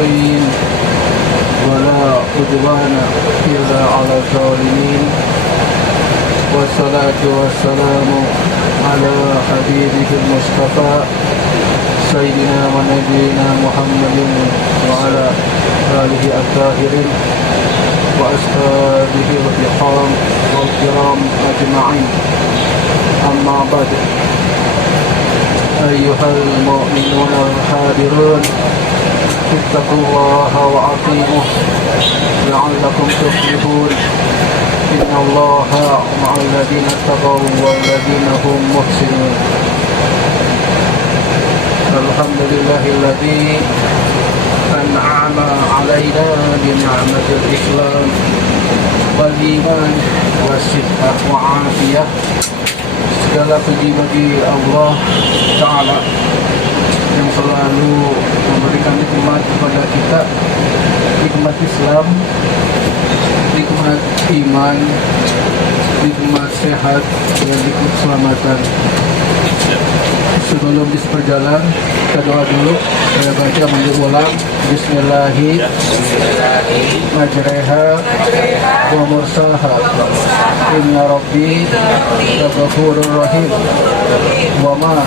المستقيم ولا عدوان إلا على الظالمين والصلاة والسلام على حبيبه المصطفى سيدنا ونبينا محمد وعلى آله الطاهرين وأصحابه الكرام أجمعين. أما بعد، أيها المؤمنون الحاضرون، اتقوا الله وأطيعوه لعلكم تفلحون. إن الله مع الذين اتقوا والذين هم محسنون. الحمد لله الذي أنعم علينا بنعمة الإسلام والإيمان والصحة والعافية. Segala puji bagi Allah Ta'ala yang selalu memberikan nikmat kepada kita, nikmat Islam, nikmat iman, nikmat sehat, dan nikmat keselamatan. Sebelum berjalan, kita doa dulu. Saya baca mengulang. Bismillahirrahmanirrahim. Majreha wa mursaha. Inna Rabbi Ghafurur Rahim. Wa ma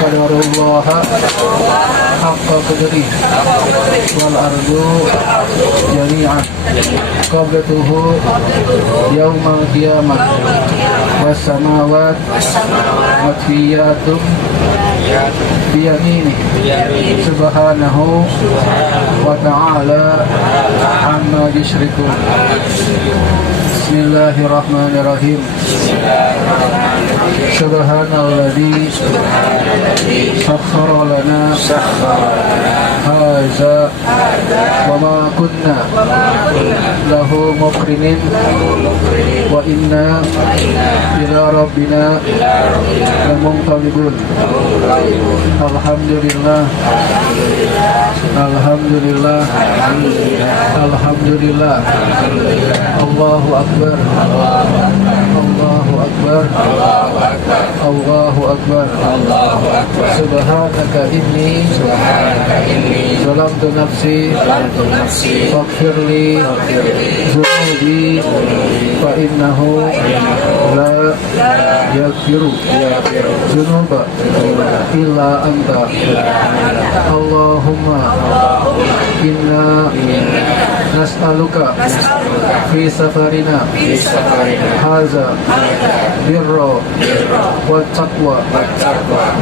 qadarullaha haqqa qadrihi wal ardu jami'an qablatuhu yaumal qiyamah was samawat matwiyatun biyamini subhanahu wa ta'ala amma yushrikun. Bismillahirrahmanirrahim. Subhanalladzi sakhkhara lana hadza wa ma kunna lahu muqrinin wa inna ila rabbina lamunqalibun. Alhamdulillah. Alhamdulillah. Alhamdulillah. Allahu akbar. Allahu akbar. Allahu akbar. Subhanaka inni zalamtu nafsi faghfirli dzunubi fa innahu la yaghfiru dzunuba illa anta. Allahumma inna nas'aluka fi safarina haza birra wa taqwa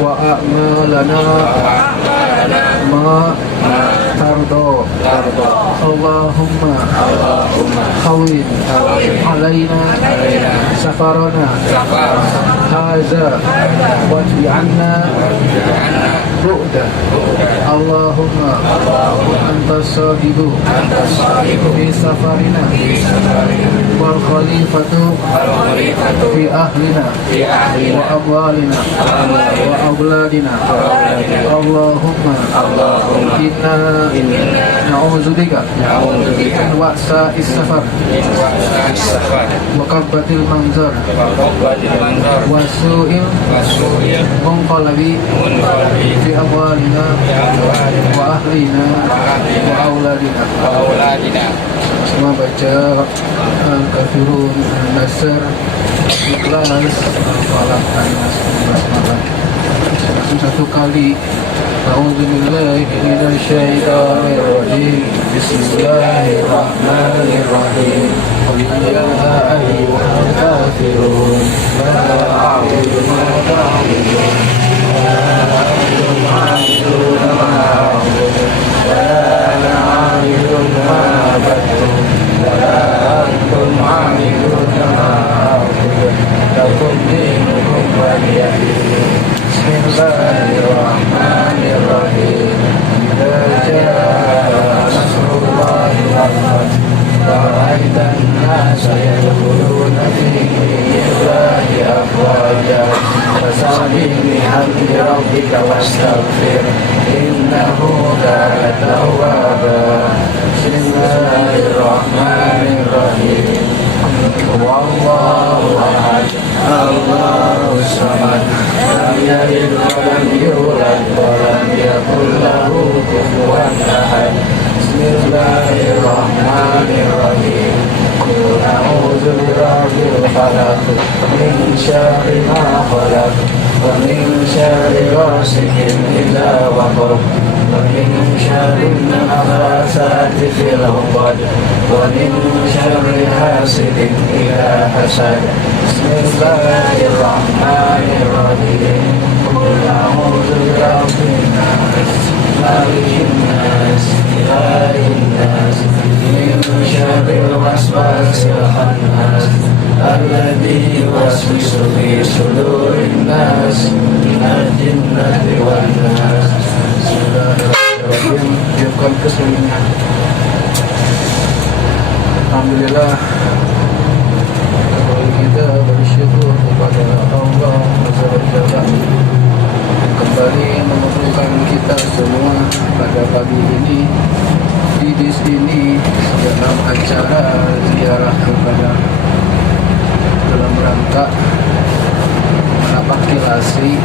wa a'malana ma tardo. Allahumma hawin alaina safarana haza wa ti'anna bu'da. Allahumma anta sahibu fi safarina wal khalifatu fi ahlina wa amwalina wa awladina. Allahumma inna na'udzubika min wa'sa'is safar wa qabbatil manzar wa su'il munqalabi fi amwalina wa ahlina wa awladina. Semua baca Al-Kafirun, Nasr, Ikhlas, Falaq, An-Nas, Basmalah satu kali. A'udzubillahi minasyaitonir rajim. Bismillahirrahmanirrahim. Qul ya ayyuhal kafirun la a'budu ma ta'budun wa la antum 'abiduna ma a'budu wa la ana 'abidun ma 'abadtum wa la antum 'abiduna ma a'budu lakum dinukum waliya din. Bismillahirrahmanirrahim. Idza jaa nasrullahi wal fath wa ra'aitan nasa yadkhuluna fi dinillahi afwaja fasabbih bihamdi rabbika wastaghfir innahu kana tawwaba. Bismillahirrahmanirrahim. Wallahu ahad, Allahu samad, lam yalid wa lam yulad wa lam yakul lahu kufuwan ahad. برب الفلق من شر ما خلق ومن شر غاسق إذا وقب ومن شر النفاثات في العقد ومن شر حاسد إذا حسد بسم الله الرحمن الرحيم قل أعوذ برب الناس مالك الناس إله الناس من شر الوسواس الخناس الذي يوسوس في صدور الناس من الجنة والناس. Bismillahirrahmanirrahim. Diamkan kesulingnya. Alhamdulillah, kita bersyukur kepada Allah Azza wa Jalla kembali mengumpulkan kita semua pada pagi ini di sini dalam acara ziarah kepada dalam rangka menapakilasi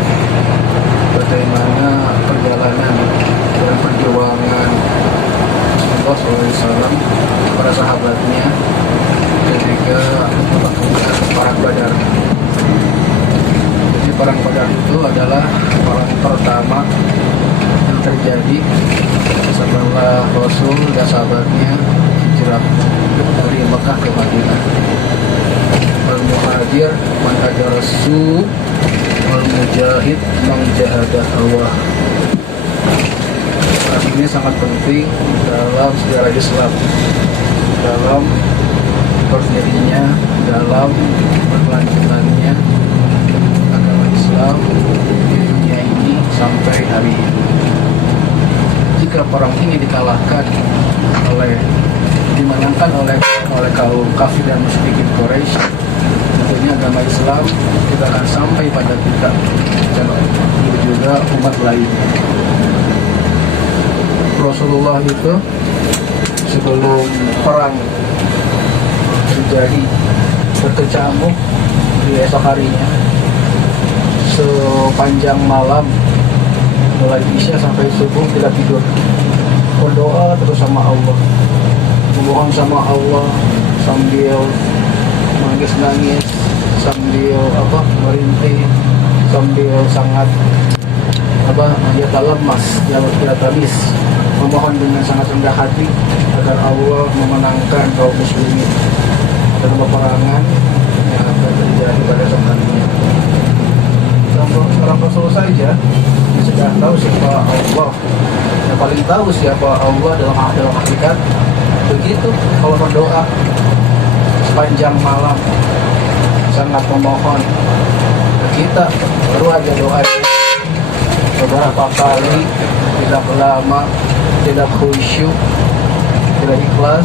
bagaimana perjalanan dan perjuangan Allah SAW para sahabatnya ketika melakukan perang Badar. Jadi perang Badar itu adalah perang pertama yang terjadi setelah Rasul dan sahabatnya hijrah dari Mekah ke Madinah. Al-Muhajir man hajara su' wal mujahid man jahada hawa. Ini sangat penting dalam sejarah Islam, dalam berdirinya, dalam berkelanjutannya agama Islam di dunia ini sampai hari ini. Jika perang ini dimenangkan oleh kaum kafir dan musyrikin Quraisy, tentunya agama Islam tidak akan sampai pada kita dan juga umat lainnya. Rasulullah itu sebelum perang terjadi berkecamuk di esok harinya, sepanjang malam mulai isya sampai subuh tidak tidur, berdoa terus sama Allah, memohon sama Allah sambil nangis, sambil merintih, sambil sangat dia lemas, dia tangis, memohon dengan sangat rendah hati agar Allah memenangkan kaum muslimin dalam peperangan yang akan terjadi pada esok harinya. Orang Rasul saja sudah tahu siapa Allah, yang paling tahu siapa Allah dalam hakikat. Begitu kalau berdoa sepanjang malam sangat memohon, kita baru aja doa beberapa kali tidak lama, tidak khusyuk, tidak ikhlas,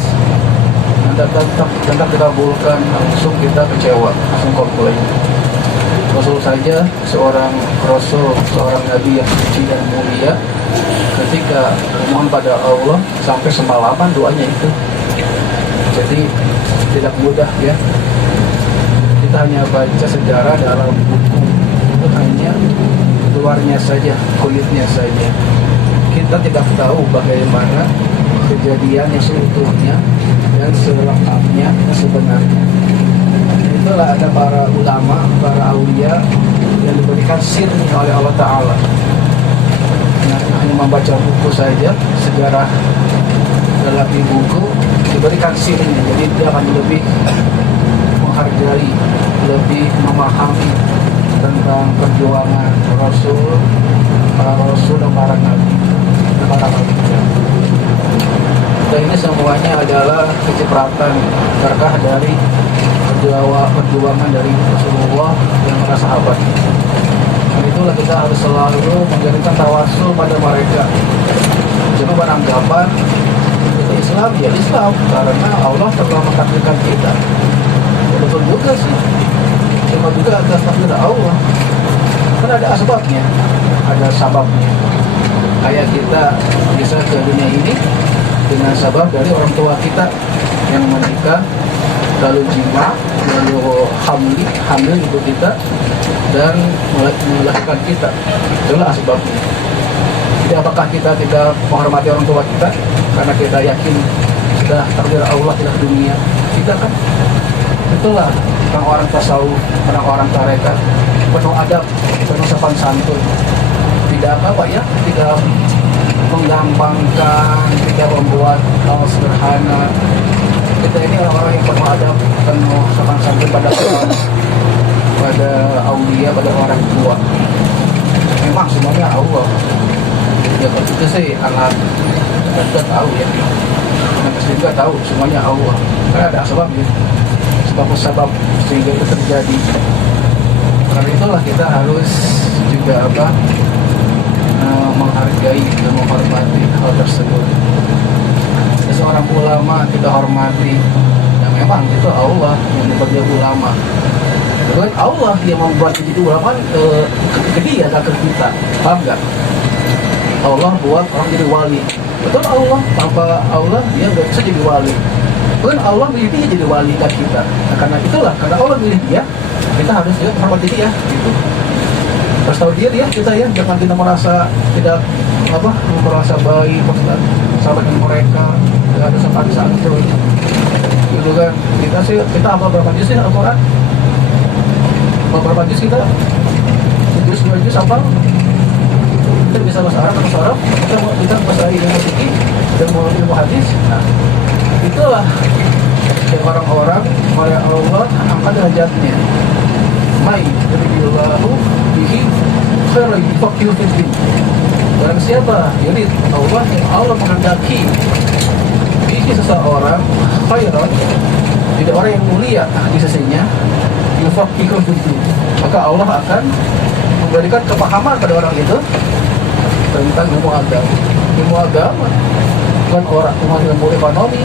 tetap dikabulkan, langsung kita kecewa, langsung komplain. Rasul saja seorang Rasul, seorang Nabi yang suci dan mulia, ketika memohon pada Allah sampai semalaman doanya itu. Jadi tidak mudah ya. Kita hanya baca sejarah dalam buku, itu hanya luarnya saja, kulitnya saja. Kita tidak tahu bagaimana kejadian yang seutuhnya dan selengkapnya sebenarnya. Itulah ada para ulama, para aulia yang diberikan sirnya oleh Allah Ta'ala. Nah, hanya membaca buku saja, sejarah dalam buku diberikan sirnya, jadi dia akan lebih menghargai, lebih memahami tentang perjuangan Rasul, para Rasul dan para Nabi dan para Nabi. Dan ini semuanya adalah kecipratan berkah dari perjuangan dari Rasulullah dan para sahabat. Dan itulah kita harus selalu menjadikan tawasul pada mereka. Jangan beranggapan itu Islam, ya Islam karena Allah telah mentakdirkan kita. Ya, betul juga sih. Cuma juga atas takdir Allah. Kan ada asbabnya, ada sababnya. Kayak kita bisa ke dunia ini dengan sabab dari orang tua kita yang menikah, lalu jima, lalu hamil ibu kita dan melahirkan kita. Itulah asbabnya. Jadi apakah kita tidak menghormati orang tua kita karena kita yakin sudah takdir Allah di dunia kita kan? Itulah orang-orang tasawuf, orang-orang tarekat, penuh adab, penuh sopan santun. Tidak apa ya, tidak menggampangkan, tidak membuat hal sederhana. Kita ini orang-orang yang penuh adab, penuh sopan santun pada orang, pada aulia, pada orang tua. Memang semuanya Allah. Ya kalau itu sih anak kita tahu ya, anak kecil juga tahu semuanya Allah. Karena ada sebabnya, sebab sehingga itu terjadi. Karena itulah kita harus juga menghargai dan menghormati hal tersebut. Seorang ulama kita hormati, dan memang itu Allah yang membuat ulama. Bukan Allah yang membuat jadi ulama ke dia, ke kita. Paham nggak? Allah buat orang jadi wali. Betul Allah, tanpa Allah dia nggak bisa jadi wali. Bukan Allah milih dia jadi wali kita. Nah, karena itulah, karena Allah milih dia, kita harus juga menghormati dia. Gitu. Terus tahu dia kita ya, jangan kita merasa tidak merasa baik, sahabat dengan mereka, tidak ada sopan santun. Gitu kan? Kita berapa juz sih Al-Quran? Berapa juz kita? Juz 2 juz apa? Kita bisa bahasa Arab, kita bahasa ilmu fikih dan mau ilmu hadis. Nah, itulah yang orang-orang oleh Allah angkat derajatnya. Mai yuridu bihi khairan yufaqihu fid din. Barang siapa yurid Allah yang Allah menghendaki bihi seseorang khairan, jadi orang yang mulia di sisinya, yufaqihu fid din, maka Allah akan memberikan kepahaman pada orang itu tentang ilmu agama. Ilmu agama bukan ilmu ekonomi,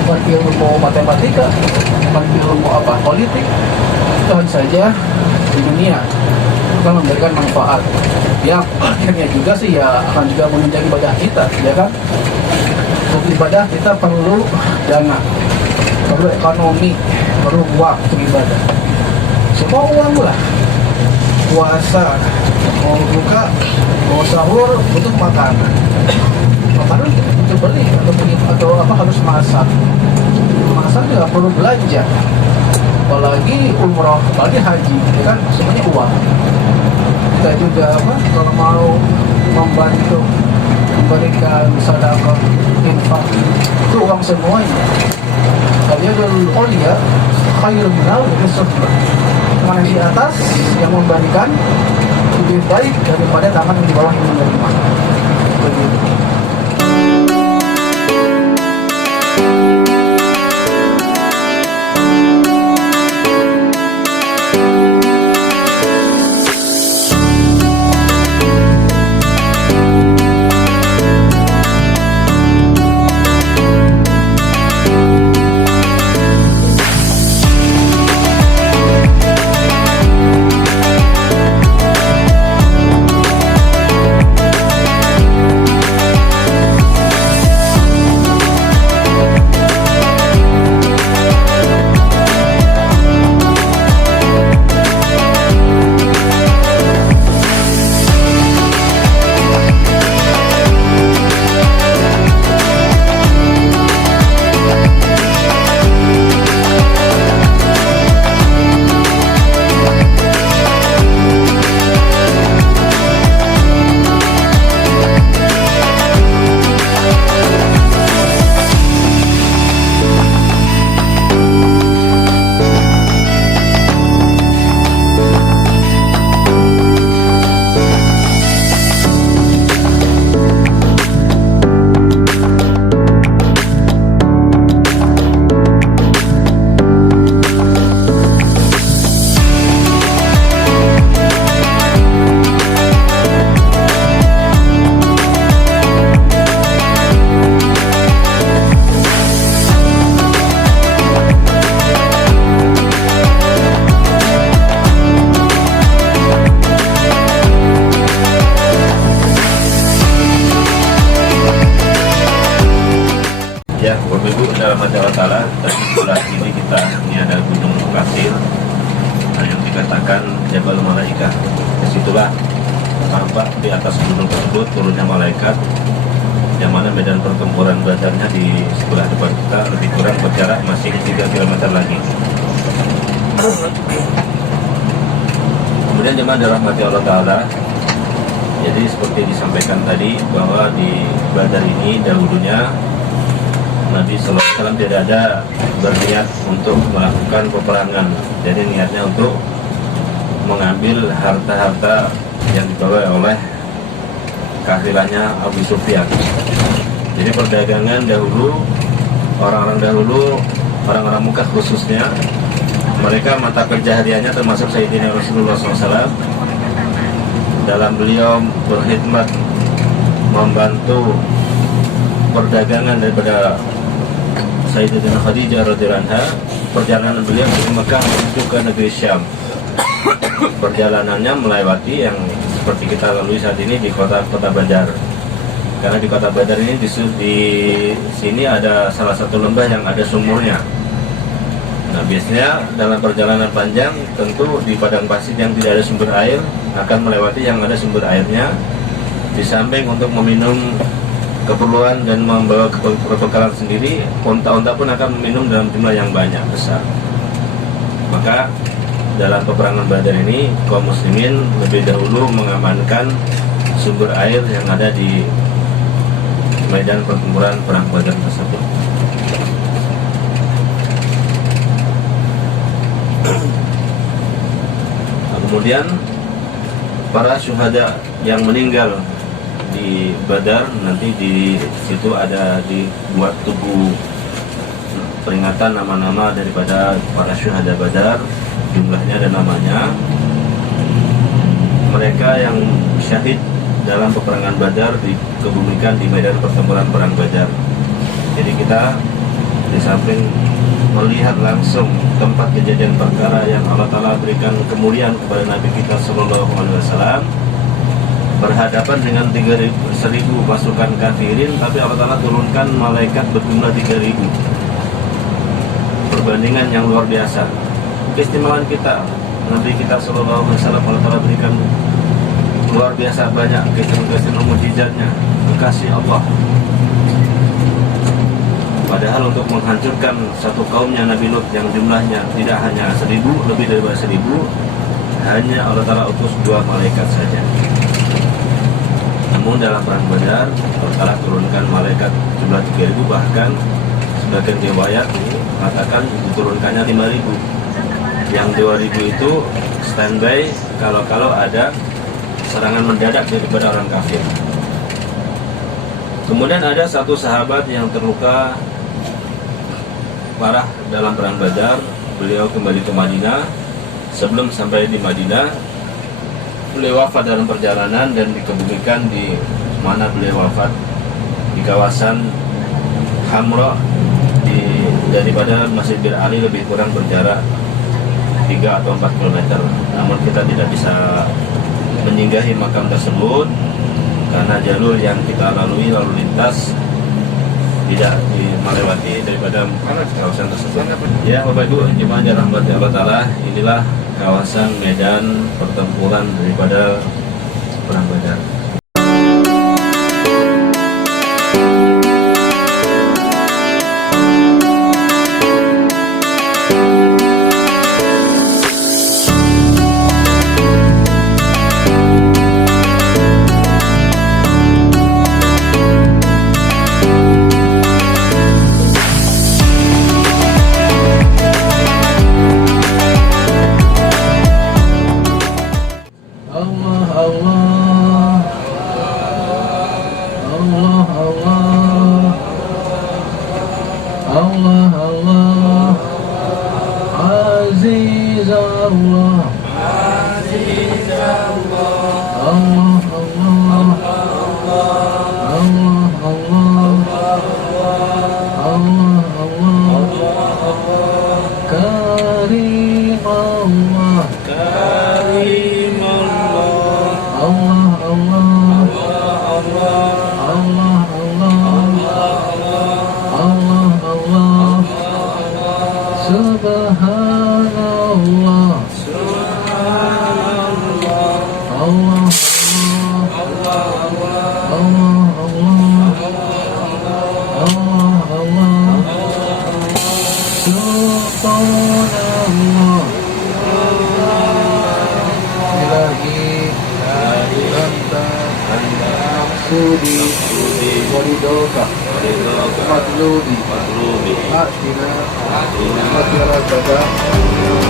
bukan ilmu matematika, bukan ilmu politik. Itu hanya saja di dunia akan memberikan manfaat yang akhirnya juga sih ya akan juga menunjang ibadah kita, ya kan? Untuk ibadah kita perlu dana, perlu ekonomi, perlu waktu ibadah. Semua uang lah. Puasa, mau buka, mau sahur, butuh makanan. Makanan kita butuh beli atau harus masak. Masak juga perlu belanja. Apalagi umroh, apalagi haji, itu kan semuanya uang. Kita juga kalau mau membantu memberikan sedekah, infak, itu uang semuanya. Al-yadul ulya khairun minal yusufla. Tangan di atas yang memberikan lebih baik daripada tangan yang di bawah yang menerima. Begitu. Ya, Bapak Ibu dalam Allah Ta'ala, tadi sebelah ini ini ada gunung Kasir yang dikatakan Jabal Malaikah. Disitulah tampak di atas gunung tersebut turunnya malaikat, yang mana medan pertempuran belajarnya di sebelah depan kita lebih kurang berjarak masih 3 km lagi. Kemudian jemaah dirahmati Allah Ta'ala, jadi seperti disampaikan tadi bahwa di Badar ini dahulunya Nabi Sallallahu Alaihi Wasallam tidak ada berniat untuk melakukan peperangan. Jadi niatnya untuk mengambil harta-harta yang dibawa oleh kafilahnya Abu Sufyan. Jadi perdagangan dahulu, orang-orang Mekah khususnya, mereka mata kerja hariannya termasuk Sayyidina Rasulullah SAW dalam beliau berkhidmat membantu perdagangan daripada Sayyidatina Khadijah radhiyallahu anha. Perjalanan beliau dari Mekah menuju ke negeri Syam. Perjalanannya melewati yang seperti kita lalui saat ini di kota Badar. Karena di kota Badar ini di sini ada salah satu lembah yang ada sumurnya. Nah, biasanya dalam perjalanan panjang tentu di padang pasir yang tidak ada sumber air akan melewati yang ada sumber airnya. Di samping untuk meminum keperluan dan membawa perbekalan sendiri, unta-unta pun akan meminum dalam jumlah yang banyak besar. Maka dalam peperangan Badar ini kaum muslimin lebih dahulu mengamankan sumber air yang ada di medan pertempuran perang Badar tersebut. Kemudian para syuhada yang meninggal di Badar, nanti di situ ada dibuat tugu peringatan nama-nama daripada para syuhada Badar, jumlahnya dan namanya. Mereka yang syahid dalam peperangan Badar dikebumikan di medan pertempuran perang Badar. Jadi kita di samping melihat langsung tempat kejadian perkara yang Allah Ta'ala berikan kemuliaan kepada Nabi kita Sallallahu Alaihi Wasallam, berhadapan dengan 1.000 pasukan kafirin, tapi Allah Ta'ala turunkan malaikat berjumlah 3.000. Perbandingan yang luar biasa. Keistimewaan kita, Nabi kita Sallallahu Alaihi Wasallam, Allah Ta'ala berikan luar biasa banyak keistimewaan mukjizatnya, kekasih Allah. Padahal untuk menghancurkan satu kaumnya Nabi Lut yang jumlahnya tidak hanya 1.000, lebih daripada 1.000, hanya Allah Ta'ala utus 2 malaikat saja. Namun dalam perang Badar, Allah Ta'ala turunkan malaikat jumlah 3.000, bahkan sebagian riwayat mengatakan diturunkannya 5.000. Yang 2.000 itu standby kalau ada serangan mendadak daripada orang kafir. Kemudian ada satu sahabat yang terluka parah dalam perang Badar. Beliau kembali ke Madinah. Sebelum sampai di Madinah, beliau wafat dalam perjalanan dan dikebumikan di mana beliau wafat, di kawasan Hamra daripada Masjid Bir Ali, lebih kurang berjarak 3 atau 4 km. Namun kita tidak bisa menyinggahi makam tersebut karena jalur yang kita lalui lalu lintas tidak melewati daripada kawasan tersebut. Ya, Bapak Ibu jemaah yang dirahmati Allah Ta'ala, inilah kawasan medan pertempuran daripada perang Badar. Allah Allah Aziz Allah Aziz Allah Allah Allah Allah Allah Allah Allah Karim Allah Karim Allah Allah Allah Allah Subhanallah Subhanallah Allah Allah Allah Allah Allah Subhanallah maghlubi maghlubi atina atina wa qina adzaban